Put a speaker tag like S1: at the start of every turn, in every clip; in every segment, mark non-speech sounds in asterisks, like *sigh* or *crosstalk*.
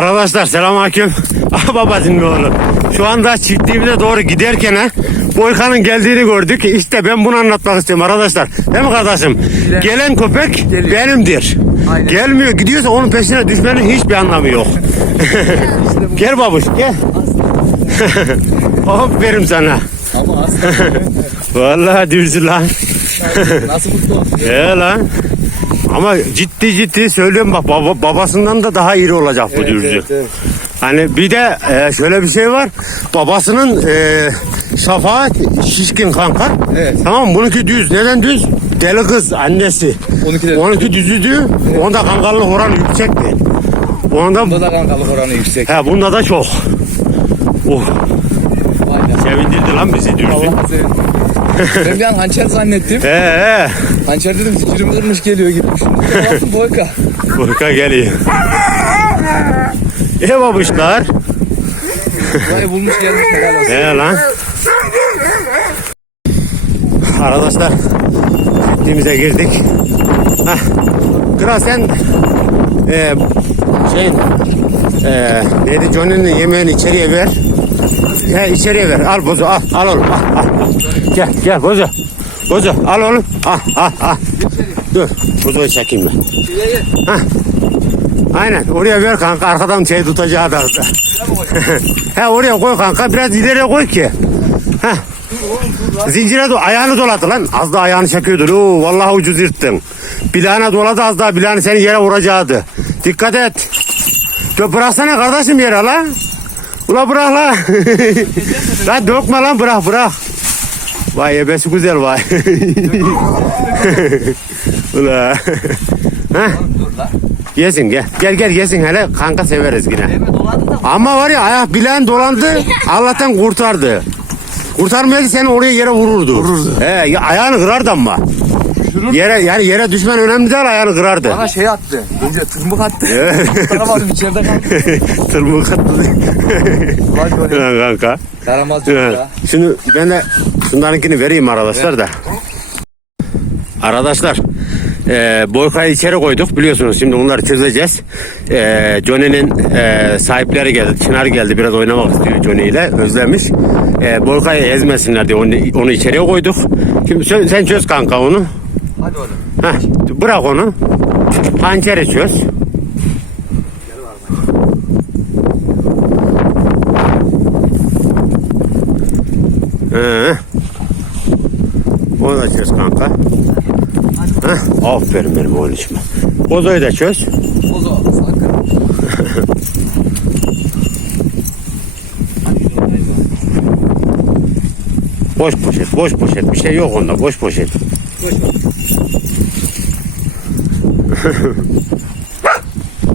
S1: Arkadaşlar selamünaleyküm. *laughs* Ah babacığım oğlum. Şu anda çiftliğimize doğru giderken ha, Boykan'ın geldiğini gördük. İşte ben bunu anlatmak istiyorum arkadaşlar. Değil mi kardeşim? Gelen köpek benimdir.
S2: Aynen.
S1: Gelmiyor gidiyorsa onun peşine düşmenin hiçbir anlamı yok. *laughs* gel babuş gel. *laughs* Aferin sana.
S2: Ama aslında
S1: Vallahi dürzü lan.
S2: nasıl mutlu olsun?
S1: He lan. Ama ciddi ciddi söylüyorum bak baba, babasından da daha iri olacak bu dürzü.
S2: evet, evet.
S1: Hani bir de e, şöyle bir şey var. Babasının e, şafağı şişkin kanka.
S2: Evet.
S1: Tamam mı? Bununki düz. Neden düz? Deli kız annesi.
S2: Onunki de-
S1: Onunki düzüdü. Onda kankalılık oranı yüksekti. Onda,
S2: Bunda da kankalık oranı yüksek.
S1: he, bunda da çok. Oh, sevindirdi lan bizi
S2: seni. Ben bir an hançer zannettim.
S1: He he.
S2: Hançer dedim zincirimi kırmış geliyor gitmiş. Baktım boyka. *laughs*
S1: Burka geliyor. E babuşlar.
S2: Vay bulmuş gelmiş helal olsun.
S1: Ne lan? Arkadaşlar çiftliğimize girdik. Hah. Kral sen e, şey e, neydi Johnny'nin yemeğini içeriye ver. He içeriye ver. Al bozu al. Al oğlum al. al. Gel gel bozu. Bozu al oğlum. Al al al. Dur bozuyu çekeyim ben. Hah. Aynen oraya ver kanka arkadan şey tutacağı da. *laughs* He oraya koy kanka biraz ileriye koy ki. Heh. Zincire do ayağını doladı lan. Az da ayağını çekiyordu. Oo, vallahi ucuz yırttın. Bilağına doladı az daha bilağını seni yere vuracaktı. Dikkat et. Dö bıraksana kardeşim yere lan. Ula bırak lan. *laughs* lan dökme lan bırak bırak. Vay ebesi güzel vay. *laughs* Ula.
S2: La.
S1: Yesin gel. Gel gel yesin hele kanka severiz yine. Ama var ya ayak bileğin dolandı. Allah'tan kurtardı. Kurtarmayaydı seni oraya yere vururdu. Vururdu. He, ya ayağını kırardı ama. Yere yani yere düşmen önemli değil ayağını kırardı.
S2: Bana şey attı. Önce tırmık attı. *laughs*
S1: Evet.
S2: Kurtaramadım içeride kaldı. *laughs*
S1: Tırmık attı. Ulan kanka.
S2: Yaramaz çocuk
S1: Evet.
S2: ya.
S1: Şimdi ben de şunlarınkini vereyim arkadaşlar da. Arkadaşlar e, Boyka'yı içeri koyduk biliyorsunuz şimdi bunları çözeceğiz. E, Johnny'nin e, sahipleri geldi. Çınar geldi biraz oynamak istiyor Johnny ile özlemiş. E, Boyka'yı ezmesinler diye onu, onu içeriye koyduk. Şimdi sen, sen çöz kanka onu.
S2: Hadi oğlum.
S1: Heh, bırak onu. Hançeri çöz. Hı. Onu da çöz kanka. Heh, aferin benim oğluşuma. Bozoyu da çöz.
S2: O zaman sakın.
S1: Boş poşet, boş poşet. Bir şey yok onda, boş poşet.
S2: Boş.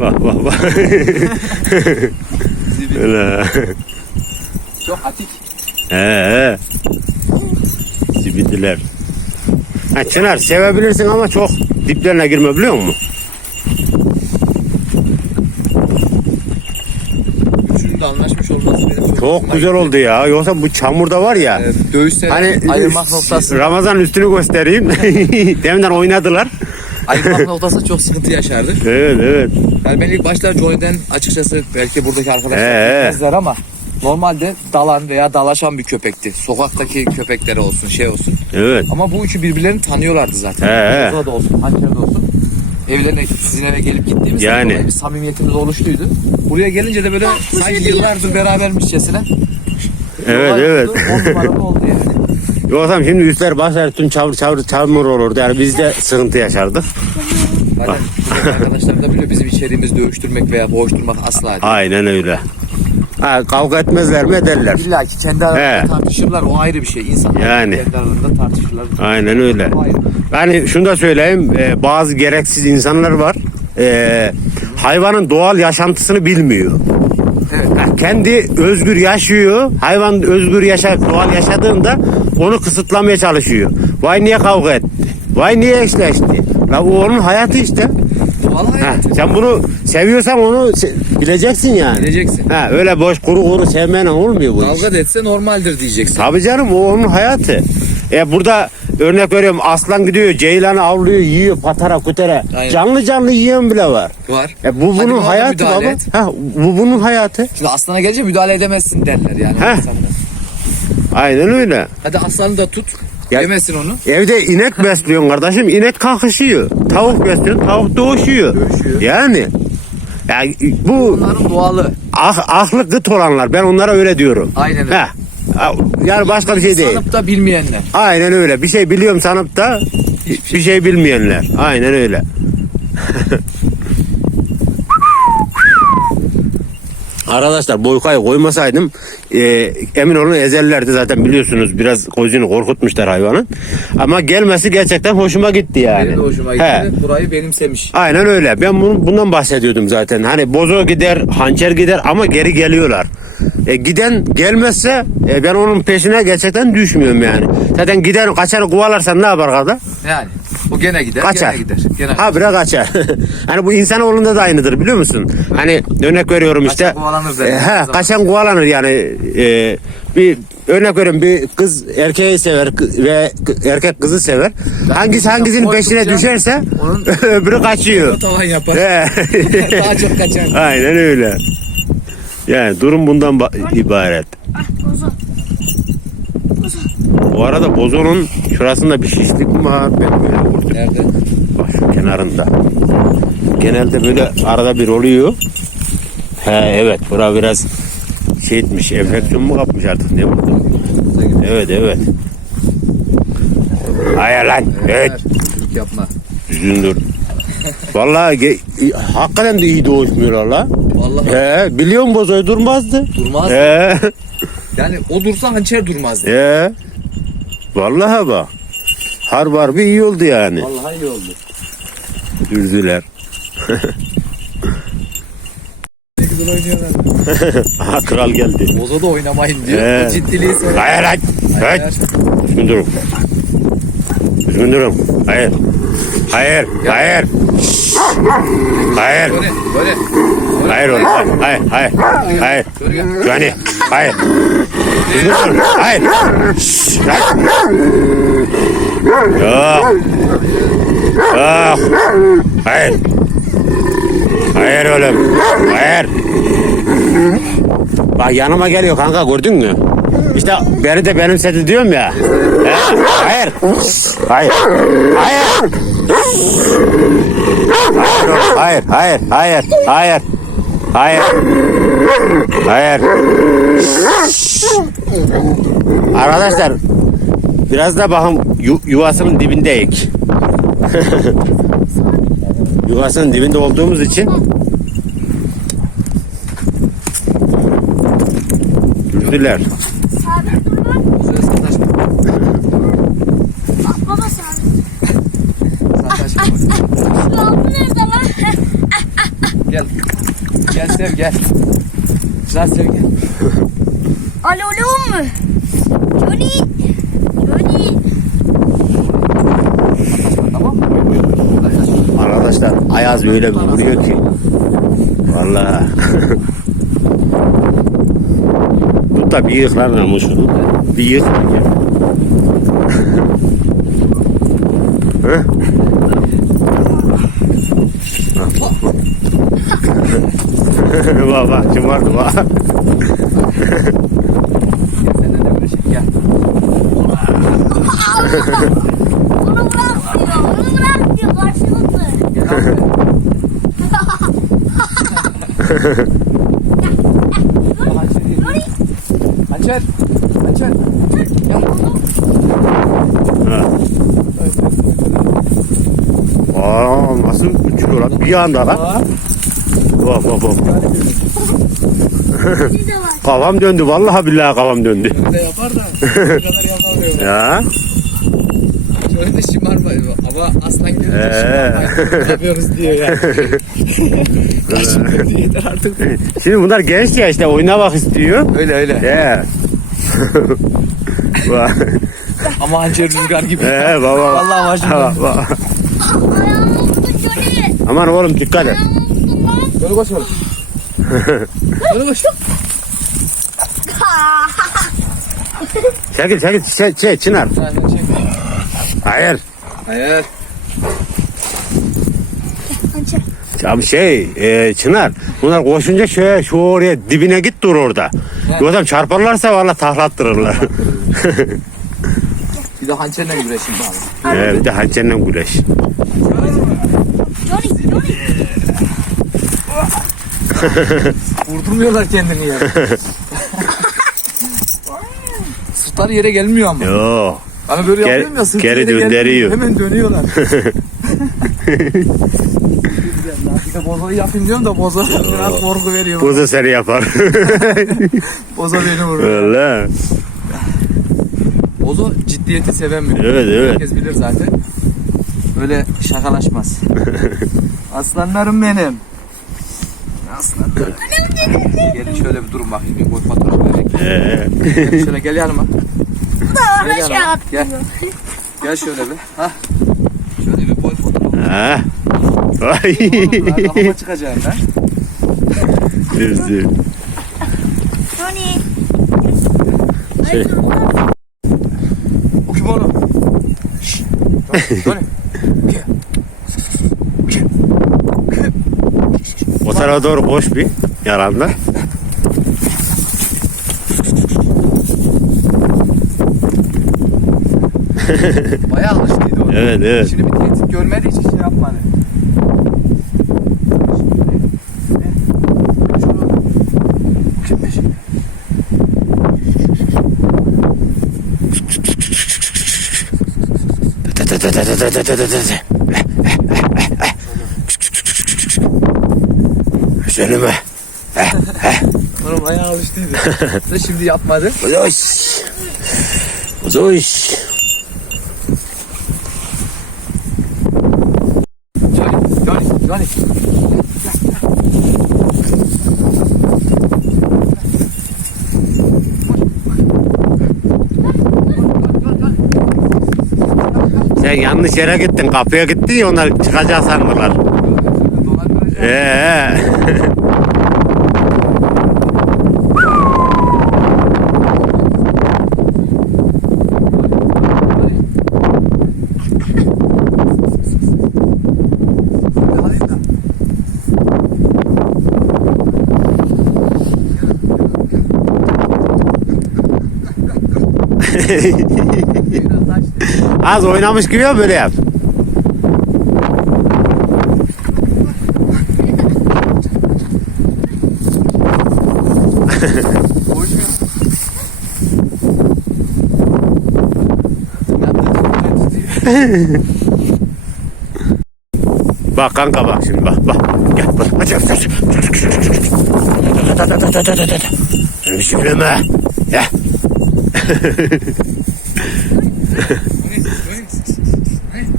S1: Bak bak bak. Öyle.
S2: Çok atik.
S1: He he. Zibidiler. Ha Çınar sevebilirsin ama çok diplerine girme biliyor musun?
S2: Üçünün de anlaşmış olması benim
S1: Çok güzel oldu ya. Yoksa bu çamurda var ya.
S2: Dövüşse
S1: Hani
S2: ayırmak noktası.
S1: Ramazan üstünü göstereyim. *laughs* Deminden oynadılar.
S2: ayırmak *laughs* noktası çok sıkıntı yaşardı.
S1: Evet evet.
S2: Yani ben ilk başta Johnny'den açıkçası belki buradaki arkadaşlar
S1: Ee.
S2: bilmezler ama normalde dalan veya dalaşan bir köpekti. Sokaktaki köpekleri olsun şey olsun.
S1: Evet.
S2: Ama bu üçü birbirlerini tanıyorlardı zaten.
S1: He.
S2: Da olsun, hançerde olsun. Evlerine, sizin eve gelip gittiğimiz
S1: Yani.
S2: zaman bir samimiyetimiz oluştuydu. Buraya gelince de böyle sanki yıllardır berabermişçesine.
S1: Evet
S2: olay
S1: evet.
S2: oldu, On numaralı oldu yani. *laughs*
S1: Yoksa şimdi üstler başlar tüm çavur çavur çamur olurdu. Yani biz de sıkıntı yaşardık.
S2: Buradaki Arkadaşlar da biliyor bizim içeriğimiz dövüştürmek veya boğuşturmak asla değil.
S1: Aynen öyle. Ha, kavga etmezler mi ederler.
S2: İlla ki kendi aralarında
S1: He.
S2: tartışırlar o ayrı bir şey. İnsanlar
S1: Yani.
S2: kendi aralarında tartışırlar.
S1: Aynen öyle.
S2: O ayrı.
S1: Yani şunu da söyleyeyim. e, bazı gereksiz insanlar var. E, hayvanın doğal yaşantısını bilmiyor.
S2: Evet.
S1: Ha, Kendi özgür yaşıyor. Hayvan özgür yaşa, doğal yaşadığında onu kısıtlamaya çalışıyor. Vay niye kavga etti? Vay niye eşleşti? La bu onun hayatı işte. Ha, sen bunu seviyorsan onu se- bileceksin yani.
S2: Bileceksin.
S1: Ha, öyle boş kuru kuru sevmeyle olmuyor bu iş.
S2: Kavga da etse normaldir diyeceksin.
S1: Tabii canım o onun hayatı. E burada örnek veriyorum aslan gidiyor ceylanı avlıyor yiyor patara kutere.
S2: Aynen.
S1: Canlı canlı yiyen bile var.
S2: Var.
S1: E bu bunun
S2: da
S1: hayatı baba.
S2: et.
S1: Ha, bu bunun hayatı.
S2: Şimdi aslana gelince müdahale edemezsin derler yani. insanlar.
S1: Aynen öyle.
S2: Hadi aslanı da tut.
S1: Ya-
S2: Yemesin onu.
S1: Evde inek besliyorsun kardeşim. inek kalkışıyor. Tavuk besliyorsun. Tavuk doğuşuyor.
S2: Dövüşüyor.
S1: Yani yani bu
S2: Bunların doğalı.
S1: ah, aklı gıt olanlar. Ben onlara öyle diyorum.
S2: Aynen öyle.
S1: Heh. Yani başka bir şey değil.
S2: Sanıp da bilmeyenler.
S1: Aynen öyle. Bir şey biliyorum sanıp da bir şey bilmeyenler. Aynen öyle. Arkadaşlar boykayı koymasaydım e, emin olun ezerlerdi zaten biliyorsunuz biraz gözünü korkutmuşlar hayvanın. Ama gelmesi gerçekten hoşuma gitti yani.
S2: Benim de hoşuma
S1: He.
S2: gitti. Burayı benimsemiş.
S1: Aynen öyle. Ben bunu, bundan bahsediyordum zaten. Hani bozo gider, hançer gider ama geri geliyorlar. E, giden gelmezse e, ben onun peşine gerçekten düşmüyorum yani. Zaten giden kaçanı kovalarsan ne yapar kadar?
S2: Yani. O gene gider.
S1: Kaçar.
S2: Gene gider. Gene
S1: Ha bre kaçar. *laughs* hani bu insanoğlunda da aynıdır biliyor musun? Hani örnek veriyorum işte.
S2: Kaçan kovalanır zaten.
S1: E, he, kaçan kovalanır yani. E, bir örnek veriyorum bir kız erkeği sever ve erkek kızı sever. Hangisi hangisinin peşine düşerse
S2: onun- *laughs*
S1: öbürü kaçıyor. *laughs*
S2: tavan yapar.
S1: He.
S2: Daha çok kaçar.
S1: Aynen öyle. Yani durum bundan ba- ibaret.
S3: Ah
S1: Bu arada bozonun şurasında bir şişlik mi var? Ben böyle vurdum.
S2: Nerede?
S1: Bak şu kenarında. Genelde böyle arada bir oluyor. He evet bura biraz şey etmiş enfeksiyon mu kapmış artık ne bu? Evet evet. Hayır lan. Evet.
S2: Çocuk yapma.
S1: Düzgün dur. Vallahi hakikaten de iyi doğuşmuyorlar la.
S2: Vallahi
S1: He biliyorum bozoyu durmazdı.
S2: durmaz.
S1: He.
S2: Yani o dursa hançer durmazdı.
S1: He. Vallahi bak. Har var bir iyi oldu yani.
S2: Vallahi iyi oldu.
S1: Dürdüler.
S2: Güzel oynuyorlar. *laughs*
S1: Aha kral geldi.
S2: Bozo da oynamayın diyor. Bu ciddiliği sever.
S1: Hayır hayır.
S2: Hayır.
S1: Düzgün durun. Düzgün durun. Hayır. Hayır. Hayır. Hayır.
S2: Böyle, böyle.
S1: Hayır oğlum. Hayır. Hayır. Hayır. Hayır. Johnny. Hayır. Düzgün durun. Hayır. Şşş, lan. Yok. Yok. Hayır. Hayır oğlum. Hayır. Bak yanıma geliyor kanka gördün mü? İşte beni de benimsedi diyorum ya. He? Hayır. Hayır. Hayır. Hayır, hayır, hayır, hayır. Hayır. Hayır. Arkadaşlar biraz da bakın yu- yuvasının dibindeyik. *laughs* yuvasının dibinde olduğumuz için Güldüler.
S2: Gel. Gel sev gel. Güzel sev gel.
S3: Alo mu? Johnny. Johnny.
S1: Arkadaşlar Ayaz öyle bir vuruyor ki. Vallahi. *laughs* Tut da bir yıklan ama şunu. Bir yık. *laughs* Hı?
S2: De böyle şey. Gel.
S3: Onu bırak diyor. Onu bırak diyor karşılıklı.
S2: Hançer. Gel.
S1: Aa nasıl uçuyor lan bir anda lan.
S3: Bir de var.
S1: Kafam döndü vallahi billahi kafam döndü.
S2: Öyle yapar da. *laughs* Bu kadar yapamıyor.
S1: Ya.
S2: Şöyle de şımarma. Ama aslan
S1: Ee.
S2: şımarmayın. Ne *laughs* yapıyoruz diyor *laughs* yeter artık.
S1: Şimdi bunlar genç ya işte oynamak istiyor.
S2: Öyle öyle.
S1: He. Vay.
S2: Ama hançer rüzgar gibi.
S1: He baba.
S2: Vallahi başım.
S1: Aman oğlum dikkat et.
S2: Böyle koş oğlum. Böyle koş.
S1: Çekil çekil şey, şey Çınar.
S2: Çek.
S1: Hayır.
S2: Hayır.
S1: Ya şey e, Çınar bunlar koşunca şöyle şu oraya dibine git dur orada. Yoksa çarparlarsa valla taklattırırlar.
S2: Bir de hançerle güreşin bari.
S1: evet, bir de hançerle güreş. *laughs*
S2: Vurdurmuyorlar kendini yere. *laughs* Sırtları yere gelmiyor ama.
S1: Yok.
S2: Hani böyle
S1: Gel-
S2: yapıyorum ya sırtı
S1: geri
S2: yere gelmiyor. Hemen dönüyorlar. *laughs* Bir de bozoyu yapayım diyorum da bozo biraz korku veriyor.
S1: Bu da seni yapar.
S2: Bozo beni vuruyor.
S1: Valla.
S2: Bozo ciddiyeti seven biri.
S1: Evet evet.
S2: Herkes bilir zaten. Böyle şakalaşmaz. Aslanlarım benim. Gelin şöyle bir durun bakayım. Bir boy fotoğraf vererek.
S1: Ee,
S2: Gelin şöyle gel yanıma.
S3: Bana
S2: Gel
S3: şey
S2: yanıma. Gel. Gel şöyle bir. Hah. Şöyle bir boy fotoğraf.
S1: ha. Ay.
S2: Oğlum, Kafama çıkacağım lan.
S1: Düzdü.
S3: Johnny.
S1: Şey.
S2: O kim oğlum? Şşş. Dön, dön. *laughs*
S1: tarafa doğru koş bir yaranda.
S2: Bayağı alıştıydı o.
S1: Evet evet.
S2: Şimdi bir tehdit görmediği için şey yapmadı.
S1: Üzerime.
S2: Oğlum bayağı alıştıydı. Da şimdi yapmadı.
S1: Uzoş. Uzoş.
S2: Johnny, Johnny, Johnny.
S1: Sen yanlış yere gittin. Kapıya gittin ya onlar çıkacak sandılar.
S2: É.
S1: Az oynamış gibi böyle yap. Bak kanka bak şimdi bak bak. Gel bak. Hadi hadi hadi. Öyle bir bileme. Ya.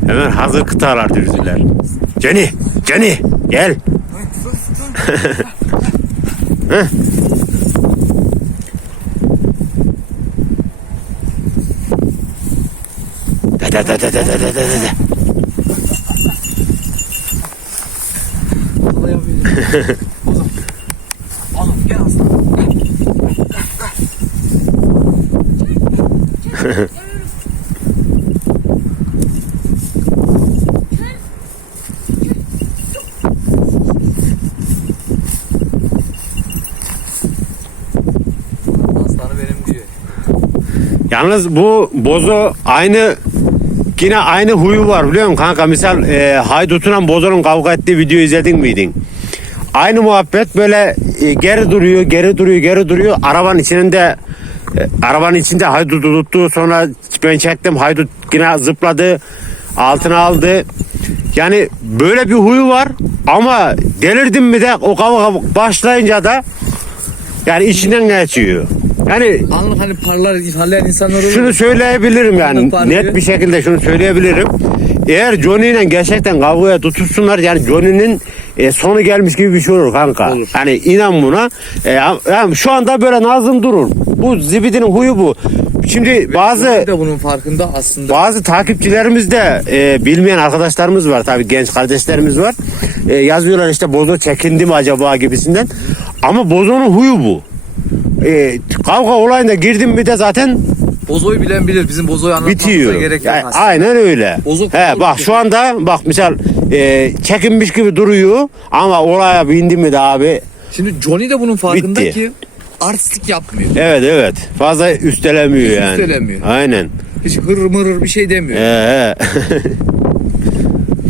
S1: Hemen hazır kıtalar dürdüler. Jenny, Jenny gel. Heh. Hadi hadi hadi hadi hadi
S2: hadi hadi. Ozan. Ozan gel aslan.
S1: Yalnız bu bozo aynı yine aynı huyu var biliyor musun kanka? Misal e, haydutuna bozonun kavga ettiği videoyu izledin miydin? Aynı muhabbet böyle e, geri duruyor, geri duruyor, geri duruyor. Arabanın içinde e, arabanın içinde haydutu tuttu. Sonra ben çektim haydut yine zıpladı. Altına aldı. Yani böyle bir huyu var ama delirdim mi de o kavga başlayınca da yani içinden geçiyor. Yani
S2: Anlık hani parlar, parlayan insanlar olur.
S1: şunu söyleyebilirim yani net bir şekilde şunu söyleyebilirim. Eğer Johnny ile gerçekten kavgaya tutuşsunlar yani Johnny'nin e, sonu gelmiş gibi bir şey olur kanka.
S2: Olur.
S1: Yani inan buna. E, yani şu anda böyle nazım durun. Bu zibidinin huyu bu. Şimdi bazı
S2: Johnny de bunun farkında aslında.
S1: bazı takipçilerimiz de e, bilmeyen arkadaşlarımız var tabii genç kardeşlerimiz var. E, yazıyorlar işte Bozo çekindi mi acaba gibisinden. Ama Bozo'nun huyu bu. E, kavga olayına girdim mi de zaten
S2: Bozoyu bilen bilir. Bizim bozoyu anlatmamıza
S1: Bitiyor.
S2: gerek yok aslında.
S1: aynen öyle.
S2: Bozuk
S1: He bak şu anda bak misal e, çekinmiş gibi duruyor ama olaya bindi mi de abi
S2: Şimdi Johnny de bunun farkında
S1: Bitti.
S2: ki artistik yapmıyor.
S1: evet evet fazla üstelemiyor
S2: Hiç
S1: yani.
S2: üstelemiyor.
S1: Aynen.
S2: Hiç hır mırır bir şey demiyor.
S1: Ee, *laughs*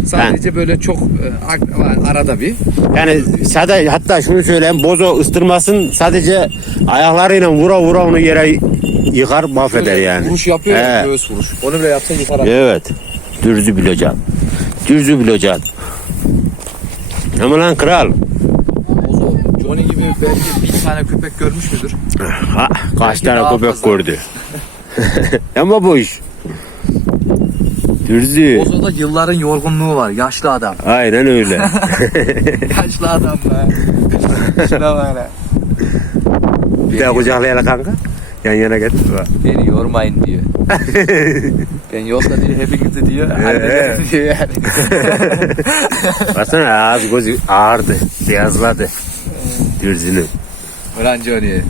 S2: Sadece böyle çok e, arada bir.
S1: yani sadece hatta şunu söyleyeyim bozo ıstırmasın sadece ayaklarıyla vura vura onu yere yıkar mahveder yani.
S2: Vuruş yapıyor ya
S1: He.
S2: göğüs vuruş. Onu bile yapsa yıkar.
S1: Evet. Dürzü bileceksin. Dürzü bileceksin. Ama lan kral.
S2: Bozo Johnny gibi belki bir tane köpek görmüş müdür?
S1: Ha, kaç
S2: Belki
S1: tane köpek
S2: fazla.
S1: gördü. *laughs* Ama bu iş. Dürzü.
S2: Bozo'da yılların yorgunluğu var. Yaşlı adam.
S1: Aynen öyle. *laughs*
S2: Yaşlı adam be. Şuna hele.
S1: Bir daha kucaklayalım kanka. Yan yana getir.
S2: Beni yormayın diyor. *laughs* ben yoksa diyor hepinizi diyor. Hallederim diyor yani. *laughs*
S1: Baksana ağız gözü ağırdı. Beyazladı. Dürzünü.
S2: Ulan Johnny.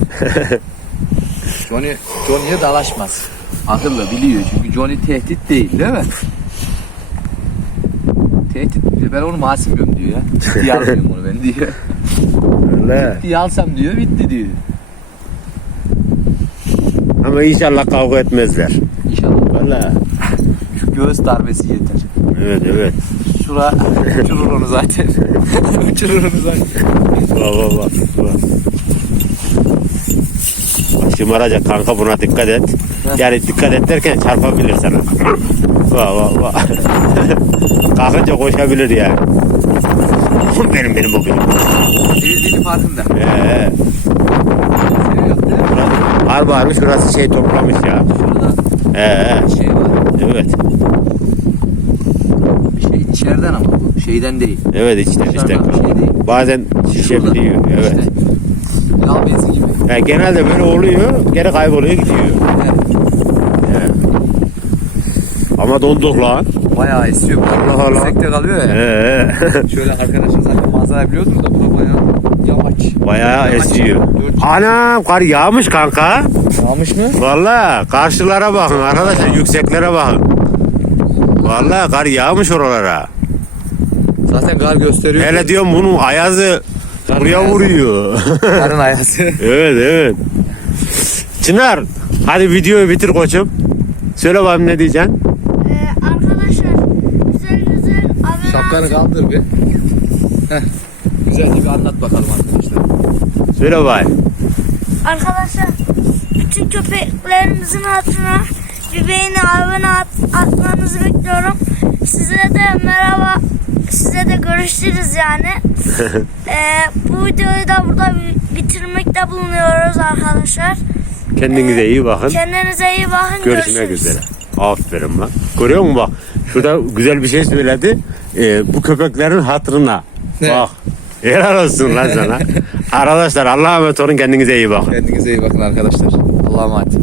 S2: Johnny, Johnny'ye dalaşmaz. Akıllı biliyor çünkü Johnny tehdit değil değil mi? Tehdit ben onu masumum diyor ya. Ciddiye *laughs* almıyorum onu ben diyor.
S1: Öyle.
S2: Ciddiye alsam diyor bitti diyor.
S1: Ama inşallah kavga etmezler.
S2: İnşallah.
S1: Valla.
S2: Şu göğüs darbesi yeter.
S1: Evet evet.
S2: Şura *laughs* uçurur onu zaten. *laughs* uçurur onu zaten.
S1: Bak bak bak. Şımaracak kanka buna dikkat et. Yani dikkat et derken çarpabilir sana. Bak bak bak. Kalkınca koşabilir yani. benim benim o benim.
S2: Sevdiğini farkında.
S1: Ee,
S2: değil mi?
S1: burası- şey toplamış ya.
S2: Şurada
S1: Ee,
S2: şey var.
S1: evet.
S2: Bir şey içeriden ama bu. Şeyden değil.
S1: Evet işte.
S2: Dışarıdan bir şey değil.
S1: Bazen şişebiliyor. Evet.
S2: İşte. Yağ benzin gibi.
S1: Yani genelde böyle oluyor, geri kayboluyor gidiyor.
S2: Evet.
S1: Ama donduk lan.
S2: Bayağı esiyor.
S1: Allah Allah.
S2: Yüksekte kalıyor ya.
S1: Ee, *laughs*
S2: Şöyle arkadaşlar zaten manzara biliyordur da bu bayağı yamaç.
S1: bayağı
S2: Yamaç.
S1: esiyor. Anam kar yağmış kanka.
S2: Yağmış mı?
S1: Vallahi karşılara bakın arkadaşlar yükseklere bakın. Vallahi kar yağmış oralara.
S2: Zaten kar gösteriyor.
S1: Hele diyorum bunun ayazı buraya
S2: ayazı.
S1: vuruyor.
S2: Karın *laughs* ayası.
S1: evet evet. Çınar hadi videoyu bitir koçum. Söyle bakayım ne diyeceksin?
S3: Ee, arkadaşlar güzel güzel
S2: Şapkanı kaldır bir. Heh. Güzelce bir anlat bakalım arkadaşlar.
S1: Söyle bakayım.
S3: Arkadaşlar bütün köpeklerimizin hatırına bir beğeni abone at, atmanızı bekliyorum. Size de merhaba. Size de görüşürüz yani. *laughs* Ee, bu videoyu da burada bi- bitirmekte bulunuyoruz arkadaşlar.
S1: Kendinize iyi bakın.
S3: Kendinize iyi bakın.
S1: Görüşmek
S3: görüşürüz.
S1: üzere. Aferin lan. Görüyor musun bak? Şurada güzel bir şey söyledi. Ee, bu köpeklerin hatırına.
S2: Ne?
S1: Bak. Helal olsun lan sana. *laughs* Arkadaşlar Allah'a emanet olun kendinize iyi bakın.
S2: Kendinize iyi bakın arkadaşlar. Allah'a emanet.